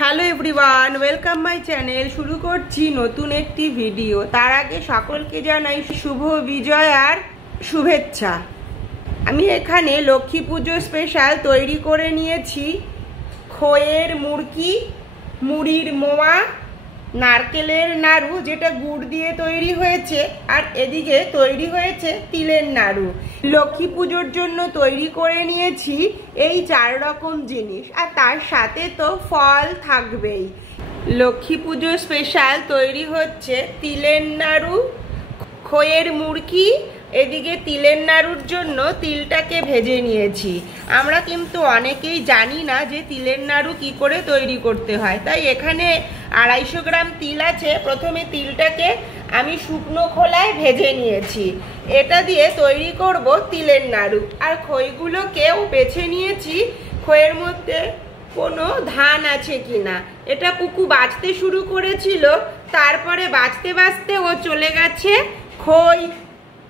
Hello everyone, welcome my channel. শুরু করছি নতুন একটি ভিডিও। তার আগে সকলকে জানাই শুভ বিজয় আর শুভেচ্ছা। আমি এখানে লক্ষ্মী পুজো স্পেশাল তৈরি করে নিয়েছি খইয়ের মুড়কি, মুড়ির মোয়া, নারকেলের নাড়ু যেটা গুড় দিয়ে তৈরি হয়েছে, আর এদিকে তৈরি হয়েছে তিলের নাড়ু। লক্ষ্মী পুজোর জন্য তৈরি করে নিয়েছি এই 4 রকম জিনিস, আর তার সাথে তো ফল থাকবেই। লক্ষ্মী পুজো স্পেশাল তৈরি হচ্ছে তিলের নাড়ু, খইয়ের মুড়কি। এদিকে তিলের নাড়ুর জন্য তিলটাকে ভেজে নিয়েছি। আমরা কিন্তু অনেকেই জানি না যে তিলের নাড়ু কি করে তৈরি করতে হয়, তাই এখানে 250 গ্রাম তিল আছে। প্রথমে তিলটাকে আমি শুকনো খোলায় ভেজে নিয়েছি। এটা দিয়ে তৈরি করব তিলের নাড়ু। আর খইগুলোকেও বেছে নিয়েছি খইয়ের মধ্যে কোনো ধান আছে কিনা। এটা পুকু বাজতে শুরু করেছিল, তারপরে বাজতে বাজতে ও চলে গেছে খই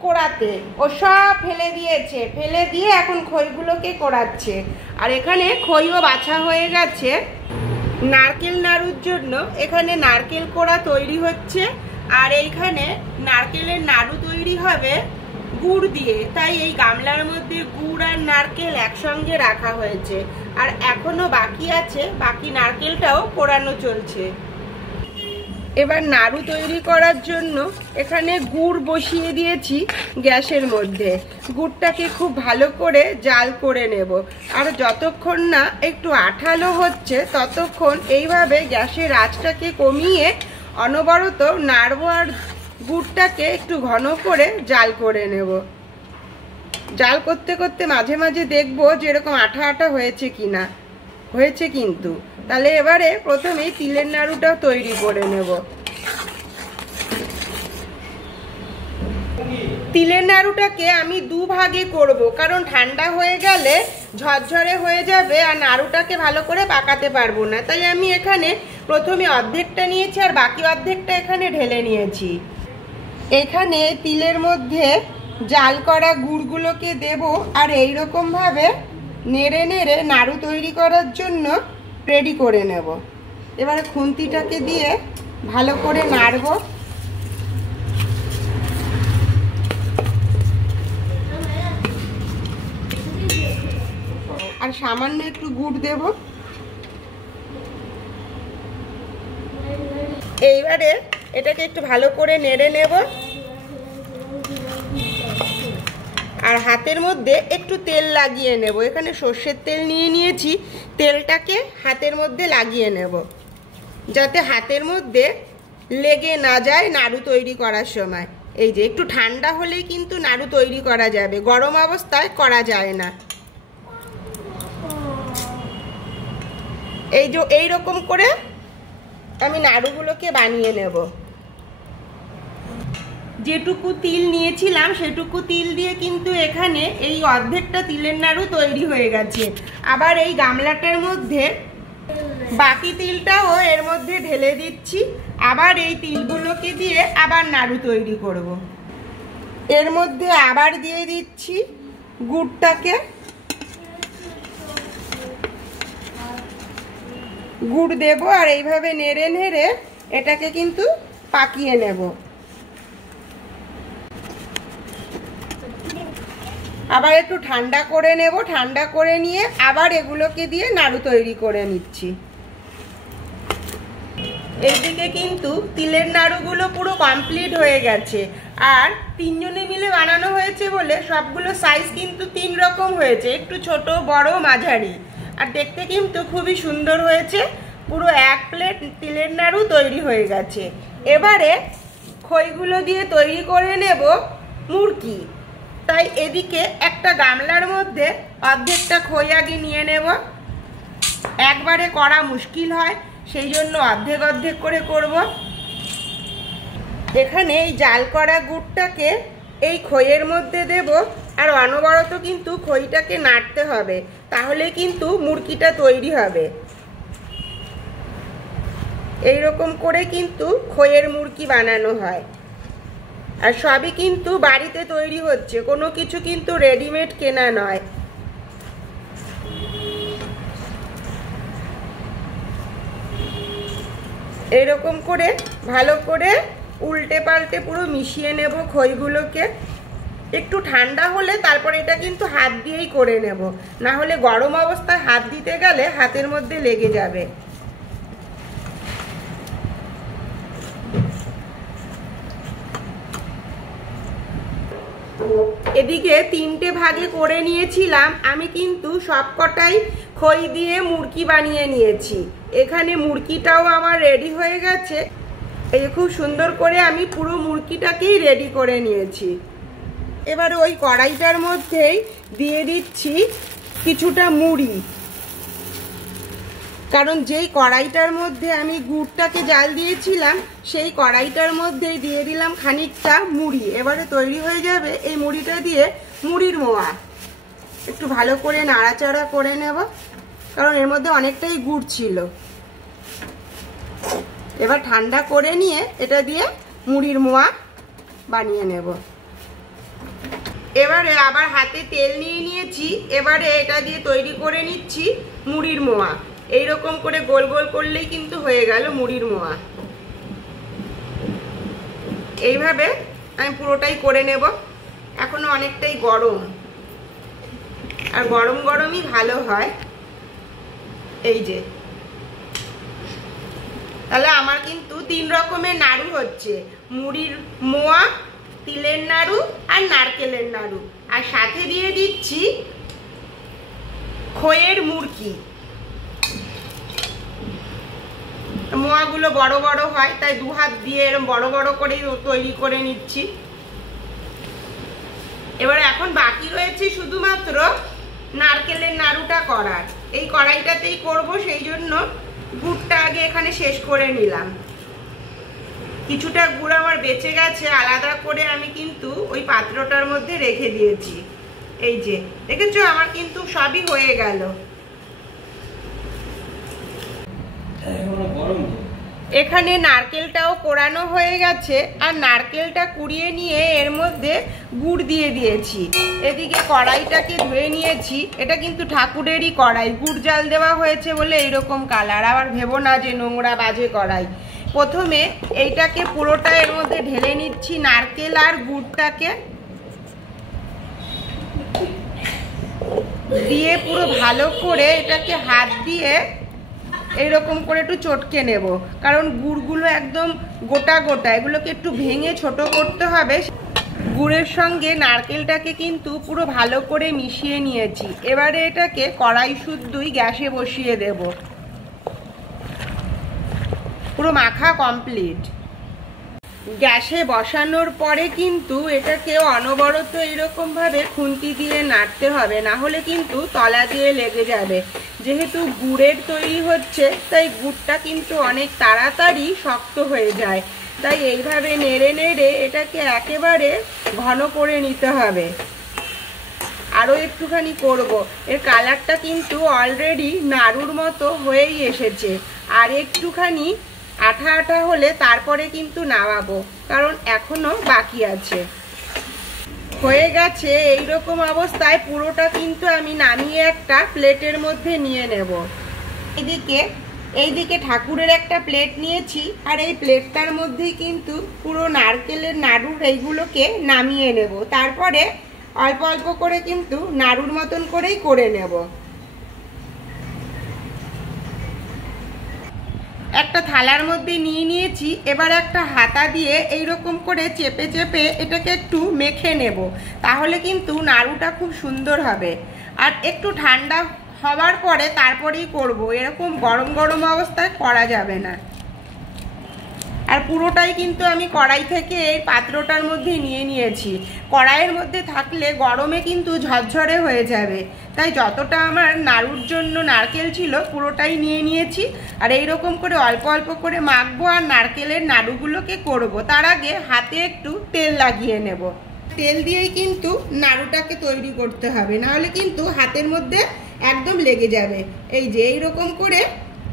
কোড়াতে। ও সব ফেলে দিয়েছে, ফেলে দিয়ে এখন খইগুলোকে কোড়াচ্ছে। আর এখানে খইও বাছা হয়ে গেছে। নারকেল নাড়ুর জন্য এখানে নারকেল কোড়া তৈরি হচ্ছে, আর এইখানে নারকেলের নাড়ু তৈরি হবে গুড় দিয়ে। তাই এই গামলার মধ্যে গুড় আর নারকেল একসঙ্গে রাখা হয়েছে, আর এখনো বাকি আছে, বাকি নারকেলটাও কোড়ানো চলছে। এবার নাড়ু তৈরি করার জন্য এখানে গুড় বসিয়ে দিয়েছি গ্যাসের মধ্যে। গুড়টাকে খুব ভালো করে জাল করে নেব, আর যতক্ষণ না একটু আঠালো হচ্ছে ততক্ষণ এইভাবে গ্যাসের আঁচটাকে কমিয়ে অনবরত নাড়ব, আর গুড়টাকে একটু ঘন করে জাল করে নেব। জাল করতে করতে মাঝে মাঝে দেখবো যে এরকম আঠা আঠা হয়েছে কিনা। হয়েছে কিন্তু। তাহলে এবারে প্রথমেই তিলের নাড়ুটাও তৈরি করে নেব। তিলের নাড়ুটাকে আমি 2 ভাগে করব, কারণ ঠান্ডা হয়ে গেলে ঝরঝরে হয়ে যাবে আর নাড়ুটাকে ভালো করে পাকাতে পারবো না। তাই আমি এখানে প্রথমে অর্ধেকটা নিয়েছি আর বাকি অর্ধেকটা এখানে ঢেলে নিয়েছি। এখানে তিলের মধ্যে জাল করা গুড়গুলোকে দেব, আর এইরকম ভাবে নেড়ে নেড়ে নাড়ু তৈরি করার জন্য রেডি করে নেব। এবারে খুন্তিটাকে দিয়ে ভালো করে নাড়ব, আর সামান্য একটু গুড় দেব। এইবারে এটাকে একটু ভালো করে নেড়ে নেব, আর হাতের মধ্যে একটু তেল লাগিয়ে নেব। এখানে সর্ষের তেল নিয়ে নিয়েছি, তেলটাকে হাতের মধ্যে লাগিয়ে নেব যাতে হাতের মধ্যে লেগে না যায় নাড়ু তৈরি করার সময়। এই যে একটু ঠান্ডা হলেই কিন্তু নাড়ু তৈরি করা যাবে, গরম অবস্থায় করা যায় না। এই যে এইরকম করে আমি নাড়ুগুলোকে বানিয়ে নেব। যেটুকু তিল নিয়েছিলাম সেটুকু তিল দিয়ে কিন্তু এখানে এই অর্ধেকটা তিলের নাড়ু তৈরি হয়ে গেছে। আবার এই গামলাটার মধ্যে বাকি তিলটাও এর মধ্যে ঢেলে দিচ্ছি। আবার এই তিলগুলোকে দিয়ে আবার নাড়ু তৈরি করব। এর মধ্যে আবার দিয়ে দিচ্ছি গুড়টাকে। গুড় দেব, আর এইভাবে নেড়ে নেড়ে এটাকে কিন্তু পাকিয়ে নেব। আবার একটু ঠান্ডা করে নেব, ঠান্ডা করে নিয়ে আবার এগুলোকে দিয়ে নাড়ু তৈরি করে নিচ্ছি। এইদিকে কিন্তু তিলের নাড়ুগুলো পুরো কমপ্লিট হয়ে গেছে, আর 3 জনে মিলে বানানো হয়েছে বলে সবগুলো সাইজ কিন্তু 3 রকম হয়েছে, একটু ছোট, বড়, মাঝারি। আর দেখতে কিন্তু খুবই সুন্দর হয়েছে। পুরো 1 প্লেট তিলের নাড়ু তৈরি হয়ে গেছে। এবারে খইগুলো দিয়ে তৈরি করে নেব মুড়কি। তাই এদিকে একটা গামলার মধ্যে অর্ধেকটা খই আগে নিয়ে নেব। একবারে করা মুশকিল হয়, সেই জন্য অর্ধেক অর্ধেক করে করব। এখানে এই জাল করা গুড়টাকে এই খইয়ের মধ্যে দেব, আর অনবরত কিন্তু খইটাকে নাড়তে হবে, তাহলে কিন্তু মুড়কিটা তৈরি হবে। এইরকম করে কিন্তু খইয়ের মুড়কি বানানো হয়, আর সবই কিন্তু বাড়িতে তৈরি হচ্ছে, কোনো কিছু কিন্তু রেডিমেড কেনা নয়। এইরকম করে ভালো করে উল্টে পাল্টে পুরো মিশিয়ে নেব খইগুলোকে। একটু ঠান্ডা হলে তারপরে এটা কিন্তু হাত দিয়েই করে নেব, না হলে গরম অবস্থায় হাত দিতে গেলে হাতের মধ্যে লেগে যাবে। এদিকে 3টে ভাগে করে নিয়েছিলাম আমি, কিন্তু সবকটাই খই দিয়ে মুড়কি বানিয়ে নিয়েছি। এখানে মুড়কিটাও আমার রেডি হয়ে গেছে। এই খুব সুন্দর করে আমি পুরো মুড়কিটাকেই রেডি করে নিয়েছি। এবার ওই কড়াইটার মধ্যেই দিয়ে দিচ্ছি কিছুটা মুড়ি, কারণ যেই কড়াইটার মধ্যে আমি গুড়টাকে জাল দিয়েছিলাম সেই কড়াইটার মধ্যেই দিয়ে দিলাম খানিকটা মুড়ি। এবারে তৈরি হয়ে যাবে এই মুড়িটা দিয়ে মুড়ির মোয়া। একটু ভালো করে নাড়াচাড়া করে নেব, কারণ এর মধ্যে অনেকটাই গুড় ছিল। এবার ঠান্ডা করে নিয়ে এটা দিয়ে মুড়ির মোয়া বানিয়ে নেব। এবারে আবার হাতে তেল নিয়ে নিয়েছি, এবারে এটা দিয়ে তৈরি করে নিচ্ছি মুড়ির মোয়া। এইরকম করে গোল গোল করলেই কিন্তু হয়ে গেল মুড়ির মোয়া। এইভাবে আমি পুরোটাই করে নেব। এখনো অনেকটাই গরম, আর গরম গরমই ভালো হয়। এই যে, তাহলে আমার কিন্তু 3 রকমের নাড়ু হচ্ছে, মুড়ির মোয়া, তিলের নাড়ু আর নারকেলের নাড়ু, আর সাথে দিয়ে দিচ্ছি খইয়ের মুড়কি। মোয়াগুলো বড় বড় হয়, তাই 2 হাত দিয়ে এরকম বড় বড় করে তৈরি করে নিচ্ছি। এবার এখন বাকি রয়েছে শুধুমাত্র নারকেলের নাড়ুটা করার। এই কড়াইটাতেই করব, সেই জন্য গুড়টা আগে এখানে শেষ করে নিলাম। কিছুটা গুড় আমার বেঁচে গেছে, আলাদা করে আমি কিন্তু ওই পাত্রটার মধ্যে রেখে দিয়েছি। এই যে দেখেছো, আমার কিন্তু সবই হয়ে গেল। এখানে নারকেলটাও কোড়ানো হয়ে গেছে, আর নারকেলটা কুড়িয়ে নিয়ে এর মধ্যে গুড় দিয়ে দিয়েছি। এদিকে কড়াইটাকে ধুয়ে নিয়েছি। এটা কিন্তু ঠাকুরেরই কড়াই, গুড় জাল দেওয়া হয়েছে বলে এইরকম কালার। আবার ভেবো না যে নোংরা বাজে কড়াই। প্রথমে এইটাকে পুরোটা এর মধ্যে ঢেলে নিচ্ছি, নারকেল আর গুড়টাকে দিয়ে পুরো ভালো করে এটাকে হাত দিয়ে এইরকম করে একটু চটকে নেব, কারণ গুড়গুলো একদম গোটা গোটা, এগুলোকে একটু ভেঙে ছোট করতে হবে। গুড়ের সঙ্গে নারকেলটাকে কিন্তু পুরো ভালো করে মিশিয়ে নিয়েছি। এবারে এটাকে কড়াই শুদ্ধই গ্যাসে বসিয়ে দেব। পুরো মাখা কমপ্লিট। গ্যাসে বসানোর পরে কিন্তু এটাকে অনবরত এরকম ভাবে খুন্তি দিয়ে নাড়তে হবে, না হলে কিন্তু তলা দিয়ে লেগে যাবে। যেহেতু গুড়ের তৈরি হচ্ছে, তাই গুড়টা কিন্তু অনেক তাড়াতাড়ি শক্ত হয়ে যায়। তাই এইভাবে নেড়ে নেড়ে এটাকে একেবারে ঘন করে নিতে হবে। আরও একটুখানি করব। এর কালারটা কিন্তু অলরেডি নাড়ুর মতো হয়েই এসেছে, আর একটুখানি আঠা আঠা হলে তারপরে কিন্তু নামাবো, কারণ এখনো বাকি আছে। হয়ে গেছে এইরকম অবস্থায় পুরোটা কিন্তু আমি নামিয়ে একটা প্লেটের মধ্যে নিয়ে নেব। এইদিকে ঠাকুরের একটা প্লেট নিয়েছি, আর এই প্লেটটার মধ্যেই কিন্তু পুরো নারকেলের নাড়ুর এইগুলোকে নামিয়ে নেব। তারপরে অল্প অল্প করে কিন্তু নাড়ুর মতন করেই করে নেব। একটা থালার মধ্যে নিয়ে নিয়েছি। এবার একটা হাতা দিয়ে এইরকম করে চেপে চেপে এটাকে একটু মেখে নেব, তাহলে কিন্তু নাড়ুটা খুব সুন্দর হবে। আর একটু ঠান্ডা হওয়ার পরে তারপরেই করব, এরকম গরম গরম অবস্থায় করা যাবে না। আর পুরোটাই কিন্তু আমি কড়াই থেকে এই পাত্রটার মধ্যে নিয়ে নিয়েছি। কড়াইয়ের মধ্যে থাকলে গরমে কিন্তু ঝরঝরে হয়ে যাবে, তাই যতটা আমার নাড়ুর জন্য নারকেল ছিল পুরোটাই নিয়ে নিয়েছি। আর এইরকম করে অল্প অল্প করে মাখবো আর নারকেলের নাড়ুগুলোকে করব। তার আগে হাতে একটু তেল লাগিয়ে নেব। তেল দিয়েই কিন্তু নাড়ুটাকে তৈরি করতে হবে, নাহলে কিন্তু হাতের মধ্যে একদম লেগে যাবে। এই যে এইরকম করে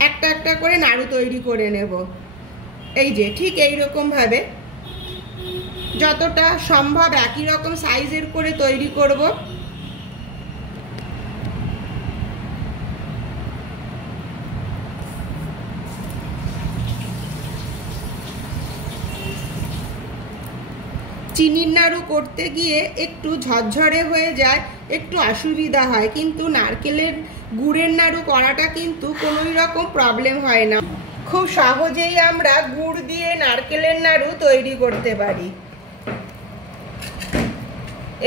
একটা একটা করে নাড়ু তৈরি করে নেব। এই যে ঠিক এইরকম ভাবে যতটা সম্ভব একই রকম সাইজের করে তৈরি করব। চিনির নাড়ু করতে গিয়ে একটু ঝরঝরে হয়ে যায়, একটু অসুবিধা হয়, কিন্তু নারকেলের গুড়ের নাড়ু করাটা কিন্তু কোনোই রকম প্রবলেম হয় না। খুব সহজেই আমরা গুড় দিয়ে নারকেলের নাড়ু তৈরি করতে পারি।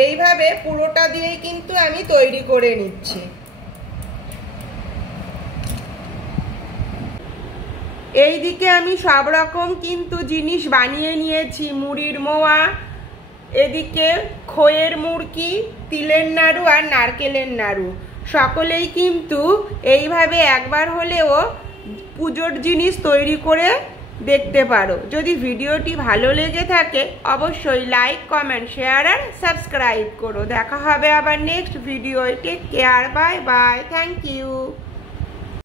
এইভাবে পুরোটা দিয়েই কিন্তু আমি তৈরি করে নিচ্ছি। এইদিকে আমি সব রকম কিন্তু জিনিস বানিয়ে নিয়েছি, মুড়ির মোয়া, এদিকে খইয়ের মুড়কি, তিলের নাড়ু আর নারকেলের নাড়ু। সকলেই কিন্তু এইভাবে একবার হলেও পুজোর জিনিস তৈরি করে দেখতে পারো। যদি ভিডিওটি ভালো লেগে থাকে অবশ্যই লাইক, কমেন্ট, শেয়ার আর সাবস্ক্রাইব করো। দেখা হবে আবার next video. Take care, bye bye, thank you.